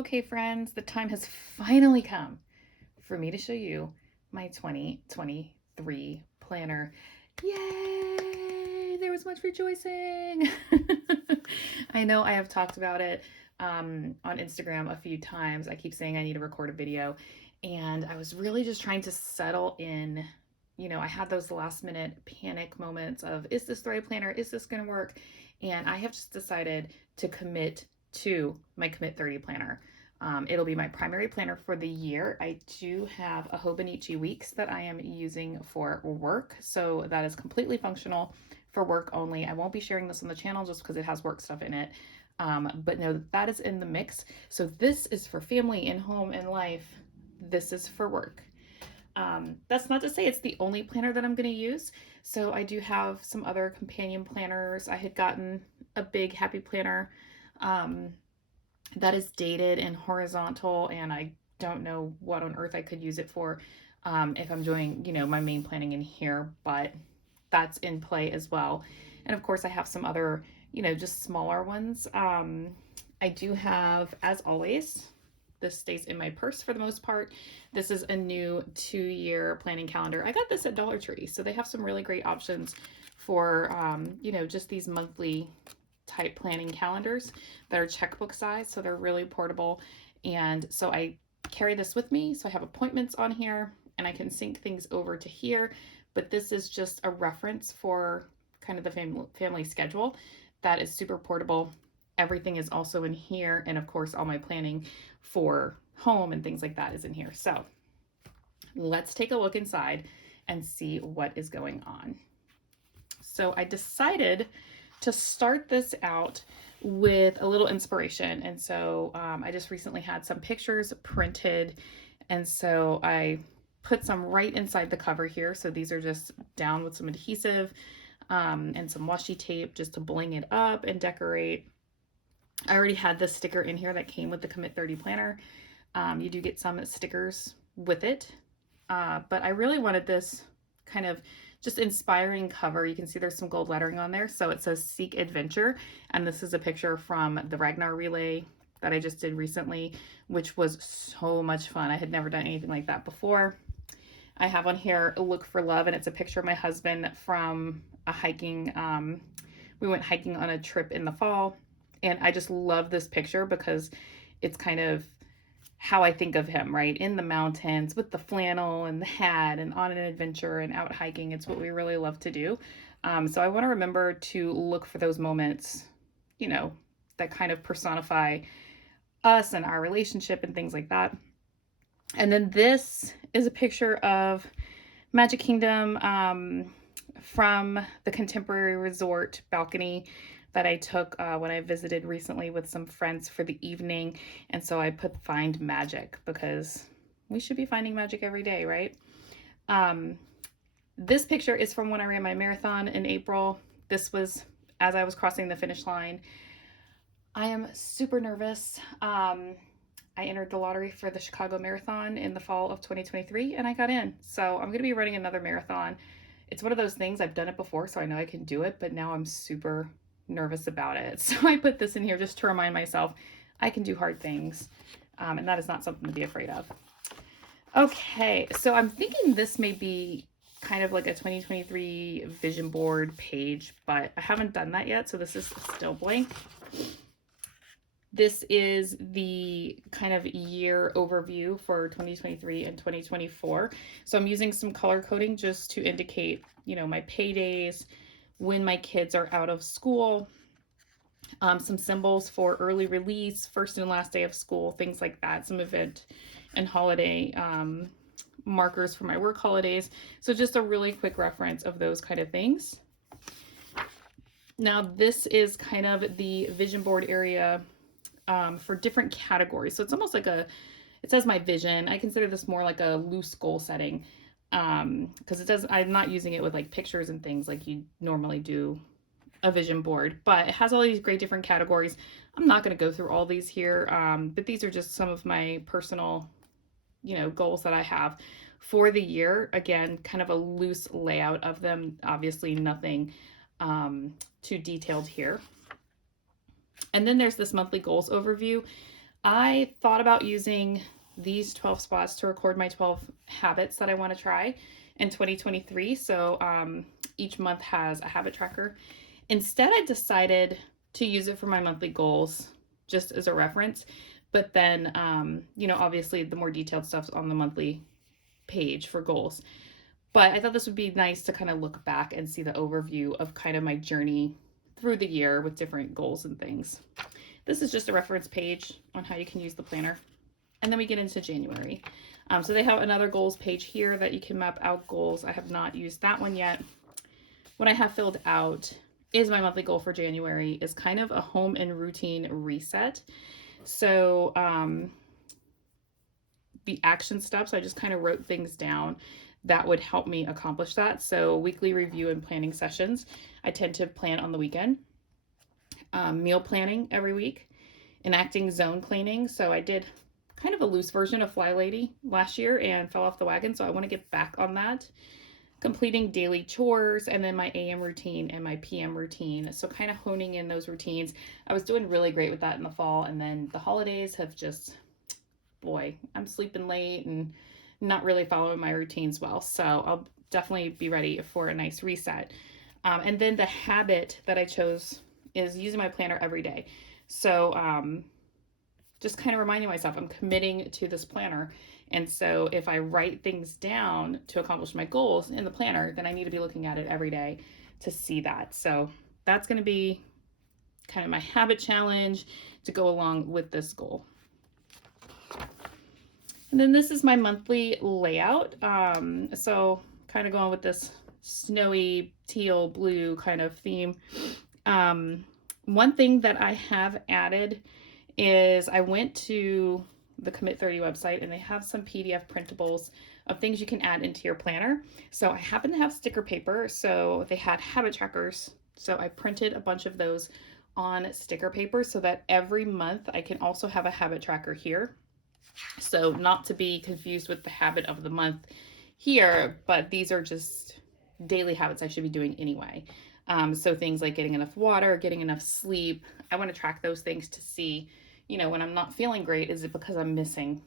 Okay, friends, the time has finally come for me to show you my 2023 planner. Yay! There was much rejoicing. I know I have talked about it on Instagram a few times. I keep saying I need to record a video, and I was really just trying to settle in. I had those last minute panic moments of, is this the right planner? Is this going to work? And I have just decided to commit to my Commit 30 planner. It'll be my primary planner for the year. I do have a Hobonichi Weeks that I am using for work, so that is completely functional for work only. I won't be sharing this on the channel just because it has work stuff in it, but know that that is in the mix. So this is for family and home and life. This is for work. That's not to say it's the only planner that I'm going to use. So I do have some other companion planners. I had gotten a big happy planner that is dated and horizontal, and I don't know what on earth I could use it for if I'm doing, my main planning in here, but that's in play as well. And of course, I have some other, just smaller ones. I do have, as always, this stays in my purse for the most part. This is a new 2-year planning calendar. I got this at Dollar Tree, so they have some really great options for, just these monthly type planning calendars that are checkbook size, so they're really portable. And so I carry this with me, so I have appointments on here and I can sync things over to here. But this is just a reference for kind of the family schedule that is super portable. Everything is also in here, and of course all my planning for home and things like that is in here. So let's take a look inside and see what is going on. So I decided to start this out with a little inspiration. And so I just recently had some pictures printed. And so I put some right inside the cover here. So these are just down with some adhesive and some washi tape just to bling it up and decorate. I already had this sticker in here that came with the Commit 30 planner. You do get some stickers with it. But I really wanted this kind of just inspiring cover. You can see there's some gold lettering on there. So it says Seek Adventure. And this is a picture from the Ragnar Relay that I just did recently, which was so much fun. I had never done anything like that before. I have on here Look for Love, and it's a picture of my husband from a hiking. We went hiking on a trip in the fall. And I just love this picture because it's kind of how I think of him, right? In the mountains with the flannel and the hat and on an adventure and out hiking. It's what we really love to do. So I want to remember to look for those moments, that kind of personify us and our relationship and things like that. And then this is a picture of Magic Kingdom from the Contemporary Resort balcony that I took when I visited recently with some friends for the evening. And so I put Find Magic because we should be finding magic every day, right? This picture is from when I ran my marathon in April. This was as I was crossing the finish line. I am super nervous. I entered the lottery for the Chicago Marathon in the fall of 2023 and I got in. So I'm going to be running another marathon. It's one of those things, I've done it before, so I know I can do it, but now I'm super nervous about it. So I put this in here just to remind myself I can do hard things, and that is not something to be afraid of. Okay, so I'm thinking this may be kind of like a 2023 vision board page, but I haven't done that yet, so this is still blank. This is the kind of year overview for 2023 and 2024. So I'm using some color coding just to indicate, my paydays, when my kids are out of school, some symbols for early release, first and last day of school, things like that, some event and holiday markers for my work holidays. So just a really quick reference of those kind of things. Now this is kind of the vision board area for different categories. So it's almost like it says my vision. I consider this more like a loose goal setting. Because I'm not using it with like pictures and things like you normally do a vision board, but it has all these great different categories. I'm not going to go through all these here, but these are just some of my personal, goals that I have for the year. Again, kind of a loose layout of them. Obviously nothing too detailed here. And then there's this monthly goals overview. I thought about using these 12 spots to record my 12 habits that I want to try in 2023. So each month has a habit tracker. Instead, I decided to use it for my monthly goals just as a reference. But then, obviously the more detailed stuff's on the monthly page for goals. But I thought this would be nice to kind of look back and see the overview of kind of my journey through the year with different goals and things. This is just a reference page on how you can use the planner. And then we get into January. So they have another goals page here that you can map out goals. I have not used that one yet. What I have filled out is my monthly goal for January is kind of a home and routine reset. So the action steps, I just kind of wrote things down that would help me accomplish that. So weekly review and planning sessions. I tend to plan on the weekend. Meal planning every week. Enacting zone cleaning. So I did kind of a loose version of Fly Lady last year and fell off the wagon. So I want to get back on that. Completing daily chores, and then my AM routine and my PM routine. So kind of honing in those routines. I was doing really great with that in the fall, and then the holidays have just, boy, I'm sleeping late and not really following my routines well. So I'll definitely be ready for a nice reset. And then the habit that I chose is using my planner every day. So just kind of reminding myself I'm committing to this planner. And so if I write things down to accomplish my goals in the planner, then I need to be looking at it every day to see that. So that's going to be kind of my habit challenge to go along with this goal. And then this is my monthly layout. So kind of going with this snowy teal blue kind of theme. One thing that I have added is I went to the Commit 30 website and they have some PDF printables of things you can add into your planner. So I happen to have sticker paper, so they had habit trackers. So I printed a bunch of those on sticker paper so that every month I can also have a habit tracker here. So not to be confused with the habit of the month here, but these are just daily habits I should be doing anyway. So things like getting enough water, getting enough sleep. I want to track those things to see, when I'm not feeling great, is it because I'm missing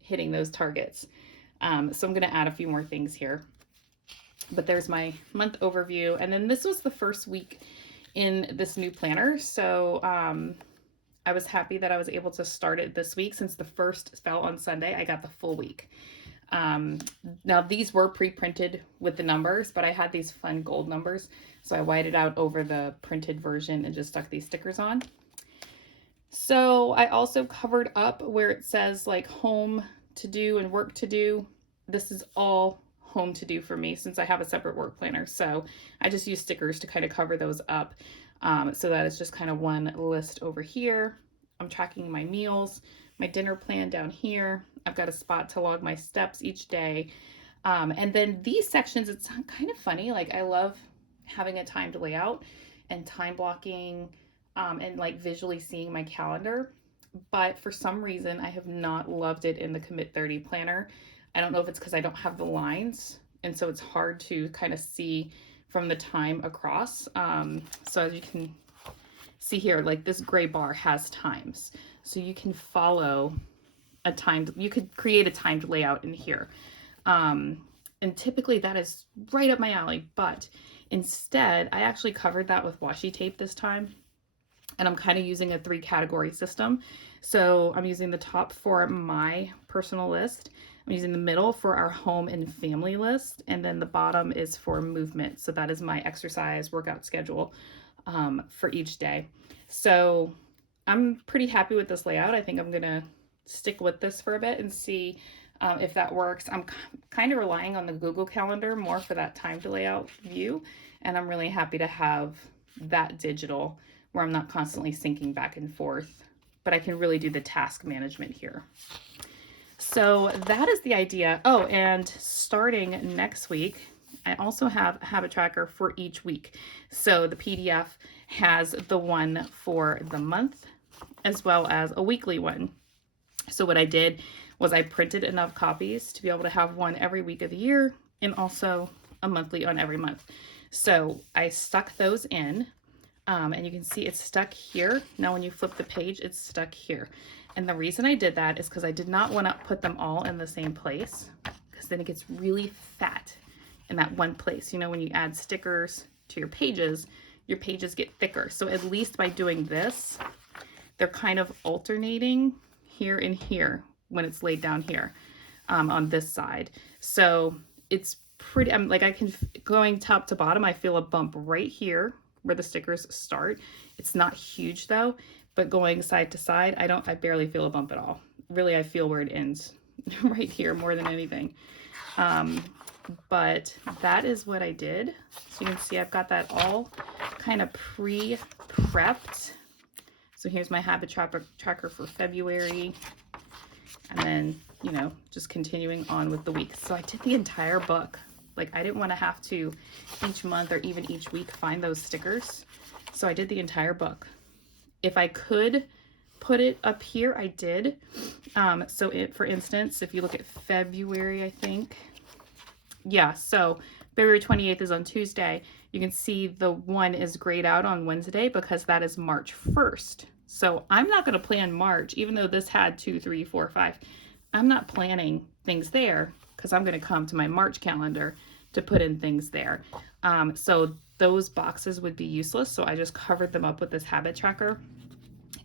hitting those targets? So I'm going to add a few more things here. But there's my month overview. And then this was the first week in this new planner. So I was happy that I was able to start it this week. Since the first fell on Sunday, I got the full week. Now these were pre-printed with the numbers, but I had these fun gold numbers. So I whited out over the printed version and just stuck these stickers on. So I also covered up where it says like home to do and work to do. This is all home to do for me since I have a separate work planner. So I just use stickers to kind of cover those up so that it's just kind of one list over here. I'm tracking my meals, my dinner plan down here. I've got a spot to log my steps each day. And then these sections, it's kind of funny. Like I love having a timed layout and time blocking and like visually seeing my calendar. But for some reason, I have not loved it in the Commit 30 planner. I don't know if it's because I don't have the lines. And so it's hard to kind of see from the time across. So as you can see here, like this gray bar has times. So you can follow you could create a timed layout in here. And typically that is right up my alley, but instead I actually covered that with washi tape this time. And I'm kind of using a 3-category system. So I'm using the top for my personal list. I'm using the middle for our home and family list. And then the bottom is for movement. So that is my exercise workout schedule for each day. So I'm pretty happy with this layout. I think I'm going to stick with this for a bit and see if that works. I'm kind of relying on the Google Calendar more for that timed layout view. And I'm really happy to have that digital where I'm not constantly syncing back and forth, but I can really do the task management here. So that is the idea. Oh, and starting next week, I also have a habit tracker for each week. So the PDF has the one for the month as well as a weekly one. So what I did was I printed enough copies to be able to have one every week of the year and also a monthly on every month. So I stuck those in. And you can see it's stuck here. Now when you flip the page, it's stuck here. And the reason I did that is because I did not want to put them all in the same place, because then it gets really fat in that one place. You know, when you add stickers to your pages get thicker. So at least by doing this, they're kind of alternating here and here when it's laid down here on this side. So it's pretty, I'm like, I can, going top to bottom, I feel a bump right here where the stickers start. It's not huge though, but going side to side, I barely feel a bump at all. Really, I feel where it ends right here more than anything. But that is what I did. So you can see I've got that all kind of pre-prepped. So here's my habit tracker for February. And then, you know, just continuing on with the weeks. So I did the entire book. Like, I didn't want to have to each month or even each week find those stickers. So I did the entire book. If I could put it up here, I did. For instance, if you look at February, I think, yeah, so February 28th is on Tuesday. You can see the one is grayed out on Wednesday because that is March 1st. So I'm not going to plan March, even though this had 2, 3, 4, 5. I'm not planning things there because I'm going to come to my March calendar to put in things there. So those boxes would be useless. So I just covered them up with this habit tracker.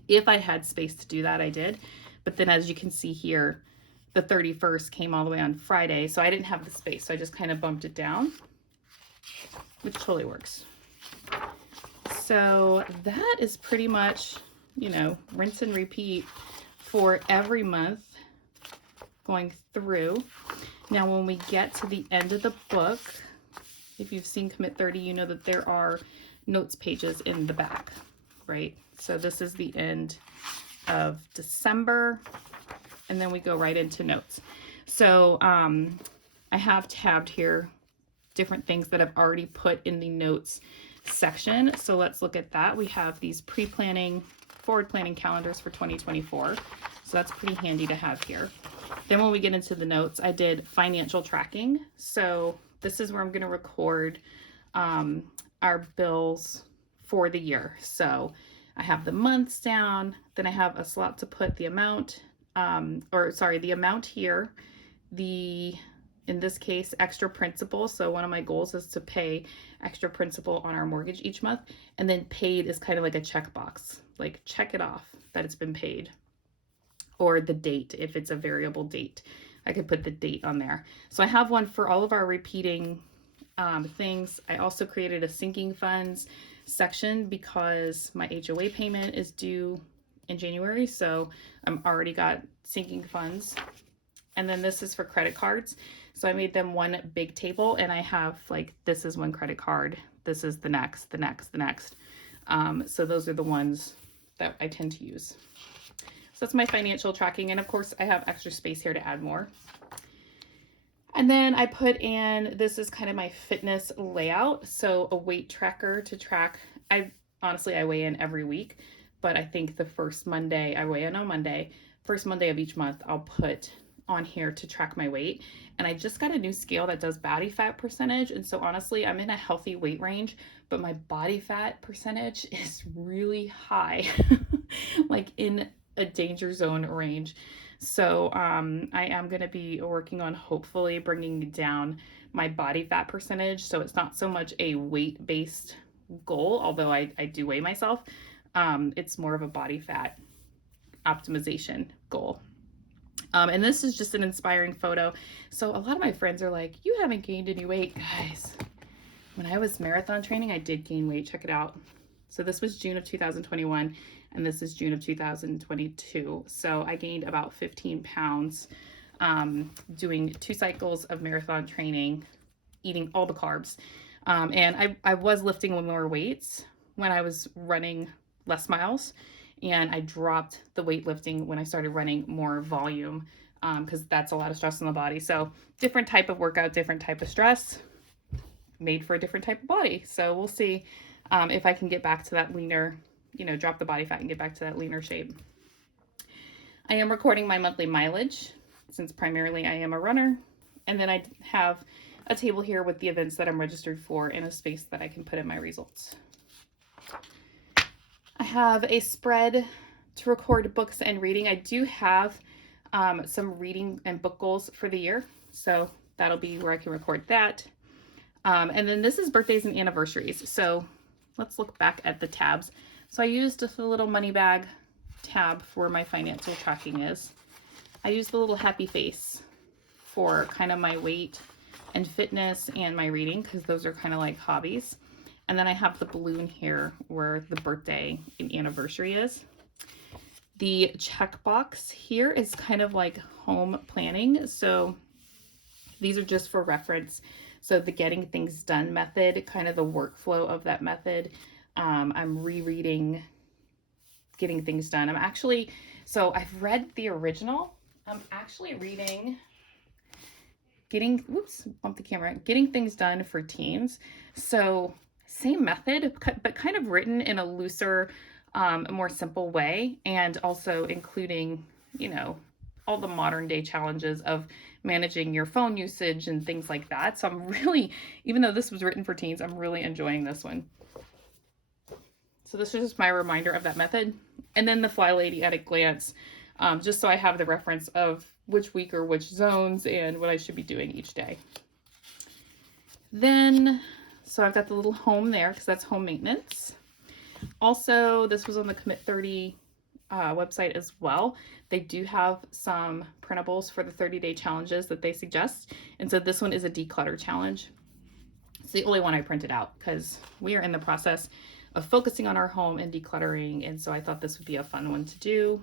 If I had space to do that, I did. But then as you can see here, the 31st came all the way on Friday, so I didn't have the space, so I just kind of bumped it down, which totally works. So that is pretty much, you know, rinse and repeat for every month going through. Now, when we get to the end of the book, if you've seen Commit 30, you know that there are notes pages in the back, right? So this is the end of December. And then we go right into notes. So I have tabbed here different things that I've already put in the notes section. So let's look at that. We have these pre-planning, forward planning calendars for 2024. So that's pretty handy to have here. Then when we get into the notes, I did financial tracking. So this is where I'm going to record our bills for the year. So I have the months down, then I have a slot to put the amount, the amount here, in this case, extra principal. So one of my goals is to pay extra principal on our mortgage each month. And then paid is kind of like a checkbox, like check it off that it's been paid. Or the date, if it's a variable date, I could put the date on there. So I have one for all of our repeating things. I also created a sinking funds section because my HOA payment is due in January, so I'm already got sinking funds. And then this is for credit cards. So I made them one big table, and I have like, this is one credit card, this is the next. So those are the ones that I tend to use. So that's my financial tracking. And of course I have extra space here to add more. And then I put in, this is kind of my fitness layout. So a weight tracker to track. Honestly, I weigh in every week, but I think the first Monday, I weigh in on Monday. First Monday of each month, I'll put on here to track my weight. And I just got a new scale that does body fat percentage. And so honestly, I'm in a healthy weight range, but my body fat percentage is really high, like in a danger zone range. So I am going to be working on hopefully bringing down my body fat percentage. So it's not so much a weight-based goal, although I do weigh myself. It's more of a body fat optimization goal. And this is just an inspiring photo. So a lot of my friends are like, you haven't gained any weight. Guys, when I was marathon training, I did gain weight. Check it out. So this was June of 2021, and this is June of 2022. So I gained about 15 pounds doing 2 cycles of marathon training, eating all the carbs. And I was lifting more weights when I was running less miles. And I dropped the weightlifting when I started running more volume because that's a lot of stress on the body. So different type of workout, different type of stress, made for a different type of body. So we'll see if I can get back to that leaner, drop the body fat and get back to that leaner shape. I am recording my monthly mileage since primarily I am a runner. And then I have a table here with the events that I'm registered for and a space that I can put in my results. I have a spread to record books and reading. I do have some reading and book goals for the year, so that'll be where I can record that. And then this is birthdays and anniversaries. So let's look back at the tabs. So I used a little money bag tab for my financial tracking is. I used the little happy face for kind of my weight and fitness and my reading, because those are kind of like hobbies. And then I have the balloon here where the birthday and anniversary is. The checkbox here is kind of like home planning. So these are just for reference. So the getting things done method, kind of the workflow of that method. I'm rereading Getting Things Done. So I've read the original. I'm actually reading Getting Things Done for Teens. So same method, but kind of written in a looser, more simple way, and also including, all the modern day challenges of managing your phone usage and things like that. So I'm really, even though this was written for teens, I'm really enjoying this one. So this is just my reminder of that method. And then the Fly Lady at a glance, just so I have the reference of which week or which zones and what I should be doing each day. Then, so I've got the little home there because that's home maintenance. Also, this was on the Commit 30 website as well. They do have some printables for the 30-day challenges that they suggest. And so this one is a declutter challenge. It's the only one I printed out because we are in the process of focusing on our home and decluttering. And so I thought this would be a fun one to do.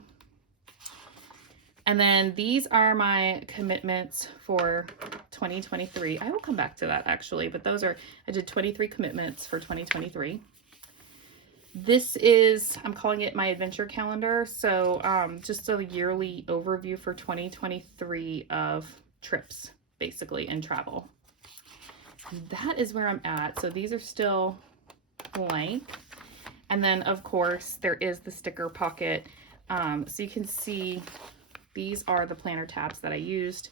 And then these are my commitments for 2023. I will come back to that actually, but I did 23 commitments for 2023. This is, I'm calling it my adventure calendar. So just a yearly overview for 2023 of trips, basically, and travel. That is where I'm at. So these are still blank. And then, of course, there is the sticker pocket. So you can see these are the planner tabs that I used.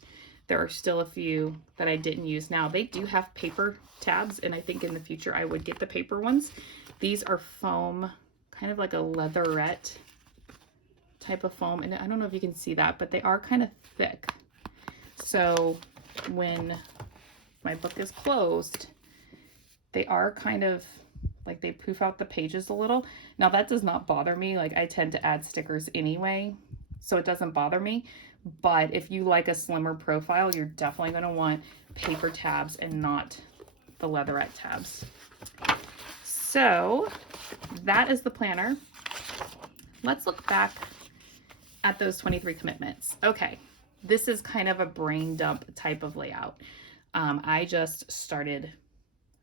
There are still a few that I didn't use. Now, they do have paper tabs, and I think in the future I would get the paper ones. These are foam, kind of like a leatherette type of foam. And I don't know if you can see that, but they are kind of thick. So when my book is closed, they are kind of like they poof out the pages a little. Now that does not bother me. Like I tend to add stickers anyway, so it doesn't bother me. But if you like a slimmer profile, you're definitely going to want paper tabs and not the leatherette tabs. So that is the planner. Let's look back at those 23 commitments. Okay, this is kind of a brain dump type of layout. I just started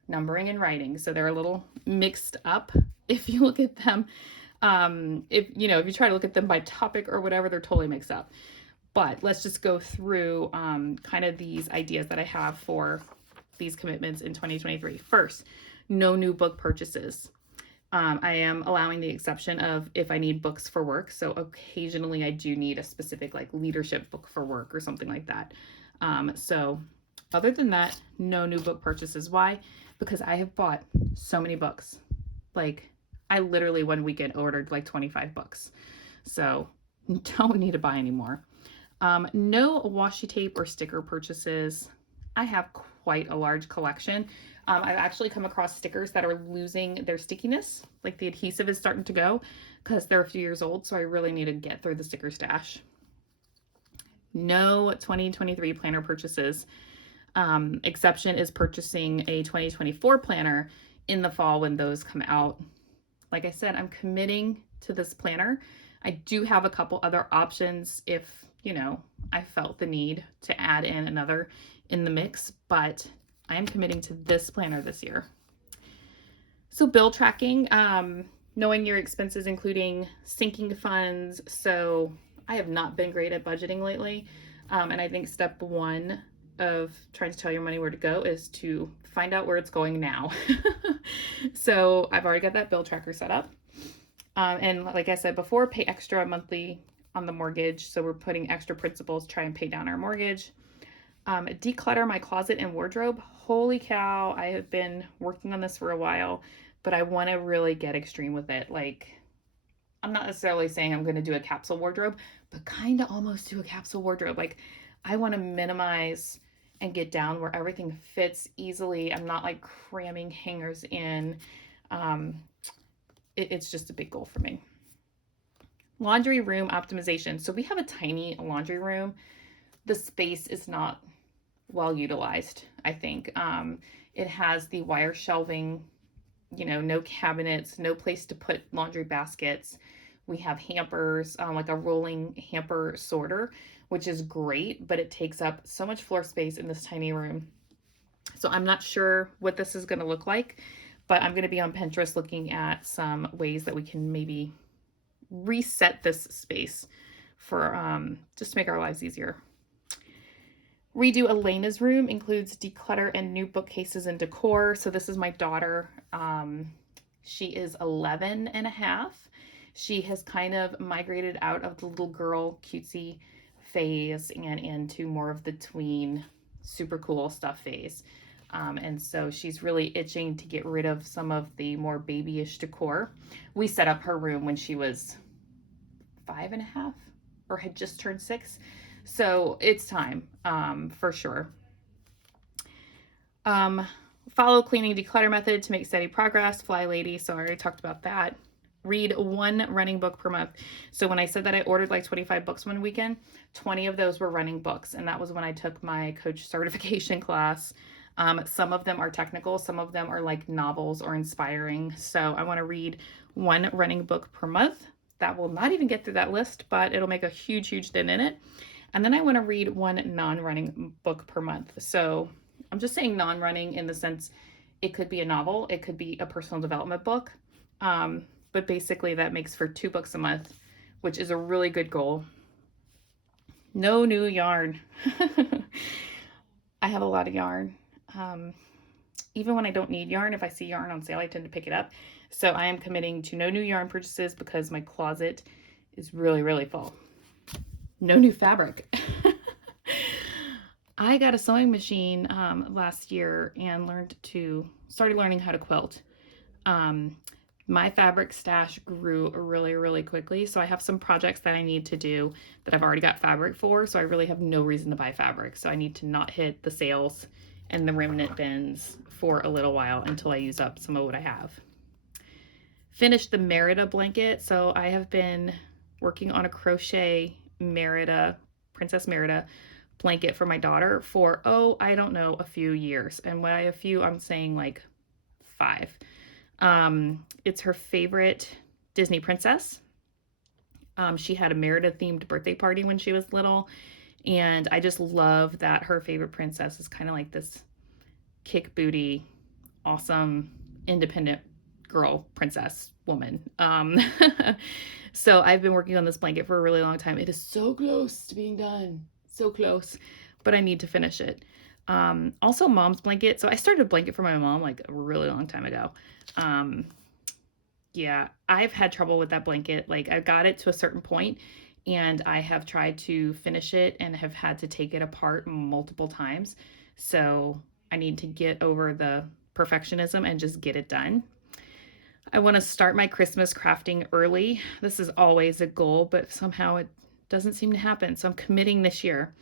numbering and writing, so they're a little mixed up if you look at them. If you try to look at them by topic or whatever, they're totally mixed up. But let's just go through kind of these ideas that I have for these commitments in 2023. First, no new book purchases. I am allowing the exception of if I need books for work. So occasionally I do need a specific like leadership book for work or something like that. So other than that, no new book purchases. Why? Because I have bought so many books. Like I literally one weekend ordered like 25 books. So don't need to buy any more. No washi tape or sticker purchases. I have quite a large collection. I've actually come across stickers that are losing their stickiness. Like the adhesive is starting to go because they're a few years old. So I really need to get through the sticker stash. No 2023 planner purchases. Exception is purchasing a 2024 planner in the fall when those come out. Like I said, I'm committing to this planner. I do have a couple other options if, I felt the need to add in another in the mix, but I am committing to this planner this year. So bill tracking, knowing your expenses, including sinking funds. So I have not been great at budgeting lately. And I think step one of trying to tell your money where to go is to find out where it's going now. So I've already got that bill tracker set up. And like I said before, pay extra monthly on the mortgage. So we're putting extra principal to try and pay down our mortgage. Declutter my closet and wardrobe. Holy cow, I have been working on this for a while, but I want to really get extreme with it. Like I'm not necessarily saying I'm going to do a capsule wardrobe, but kind of almost do a capsule wardrobe. Like I want to minimize and get down where everything fits easily. I'm not like cramming hangers in. Um, it's just a big goal for me. Laundry room optimization. So we have a tiny laundry room. The space is not well utilized, I think. It has the wire shelving, no cabinets, no place to put laundry baskets. We have hampers, like a rolling hamper sorter, which is great, but it takes up so much floor space in this tiny room. So I'm not sure what this is going to look like, but I'm going to be on Pinterest looking at some ways that we can maybe reset this space for just to make our lives easier. Redo Elena's room includes declutter and new bookcases and decor. So this is my daughter. She is 11 and a half. She has kind of migrated out of the little girl cutesy phase and into more of the tween super cool stuff phase. And so she's really itching to get rid of some of the more babyish decor. We set up her room when she was 5 and a half or had just turned 6. So it's time, for sure. Follow cleaning declutter method to make steady progress. Fly Lady, so I already talked about that. Read 1 running book per month. So when I said that I ordered like 25 books one weekend, 20 of those were running books. And that was when I took my coach certification class. Some of them are technical. Some of them are like novels or inspiring. So I want to read 1 running book per month. That will not even get through that list, but it'll make a huge, huge dent in it. And then I want to read 1 non-running book per month. So I'm just saying non-running in the sense it could be a novel, it could be a personal development book. But basically that makes for 2 books a month, which is a really good goal. No new yarn. I have a lot of yarn. Even when I don't need yarn, if I see yarn on sale, I tend to pick it up. So I am committing to no new yarn purchases because my closet is really, really full. No new fabric. I got a sewing machine last year and started learning how to quilt. My fabric stash grew really, really quickly. So I have some projects that I need to do that I've already got fabric for. So I really have no reason to buy fabric. So I need to not hit the sales and the remnant bins for a little while until I use up some of what I have. Finished the Merida blanket. So I have been working on a crochet Merida, Princess Merida blanket for my daughter for, I don't know, a few years. And by a few, I'm saying like 5. It's her favorite Disney princess. She had a Merida themed birthday party when she was little. And I just love that her favorite princess is kind of like this kick booty, awesome, independent girl, princess, woman. So I've been working on this blanket for a really long time. It is so close to being done. So close, but I need to finish it. Also mom's blanket. So I started a blanket for my mom like a really long time ago. Yeah, I've had trouble with that blanket. Like I got it to a certain point and I have tried to finish it and have had to take it apart multiple times. So I need to get over the perfectionism and just get it done. I want to start my Christmas crafting early. This is always a goal, but somehow it doesn't seem to happen. So I'm committing this year.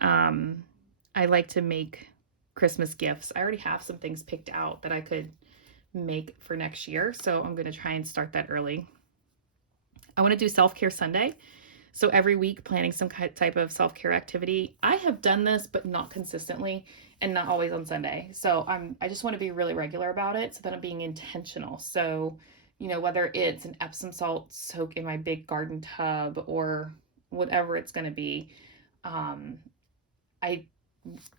I like to make Christmas gifts. I already have some things picked out that I could make for next year. So I'm going to try and start that early. I want to do self-care Sunday. So every week planning some type of self-care activity. I have done this, but not consistently and not always on Sunday. So I just want to be really regular about it so that I'm being intentional. So, whether it's an Epsom salt soak in my big garden tub or whatever it's going to be,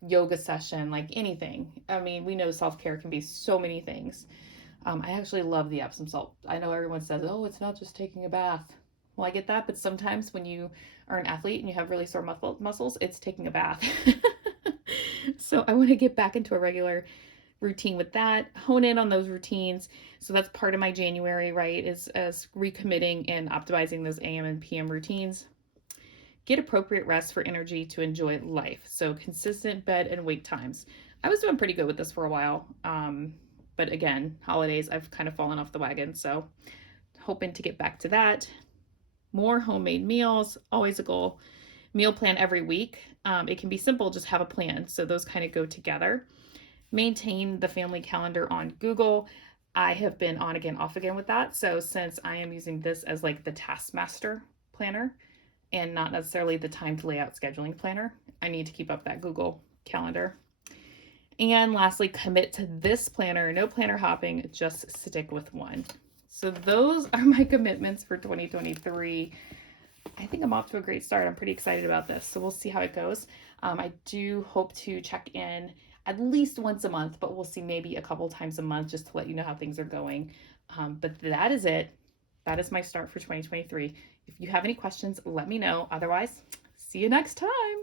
yoga session, like anything. I mean, we know self-care can be so many things. I actually love the Epsom salt. I know everyone says, oh, it's not just taking a bath. Well, I get that, but sometimes when you are an athlete and you have really sore muscles, it's taking a bath. So I want to get back into a regular routine with that, hone in on those routines. So that's part of my January, right, is as recommitting and optimizing those AM and PM routines. Get appropriate rest for energy to enjoy life. So consistent bed and wake times. I was doing pretty good with this for a while. But again, holidays, I've kind of fallen off the wagon. So hoping to get back to that. More homemade meals, always a goal. Meal plan every week. It can be simple, just have a plan. So those kind of go together. Maintain the family calendar on Google. I have been on again, off again with that. So since I am using this as like the Taskmaster planner and not necessarily the timed layout scheduling planner, I need to keep up that Google calendar. And lastly, commit to this planner, no planner hopping, just stick with one. So those are my commitments for 2023. I think I'm off to a great start. I'm pretty excited about this. So we'll see how it goes. I do hope to check in at least once a month, but we'll see, maybe a couple times a month, just to let you know how things are going. But that is it. That is my start for 2023. If you have any questions, let me know. Otherwise, see you next time.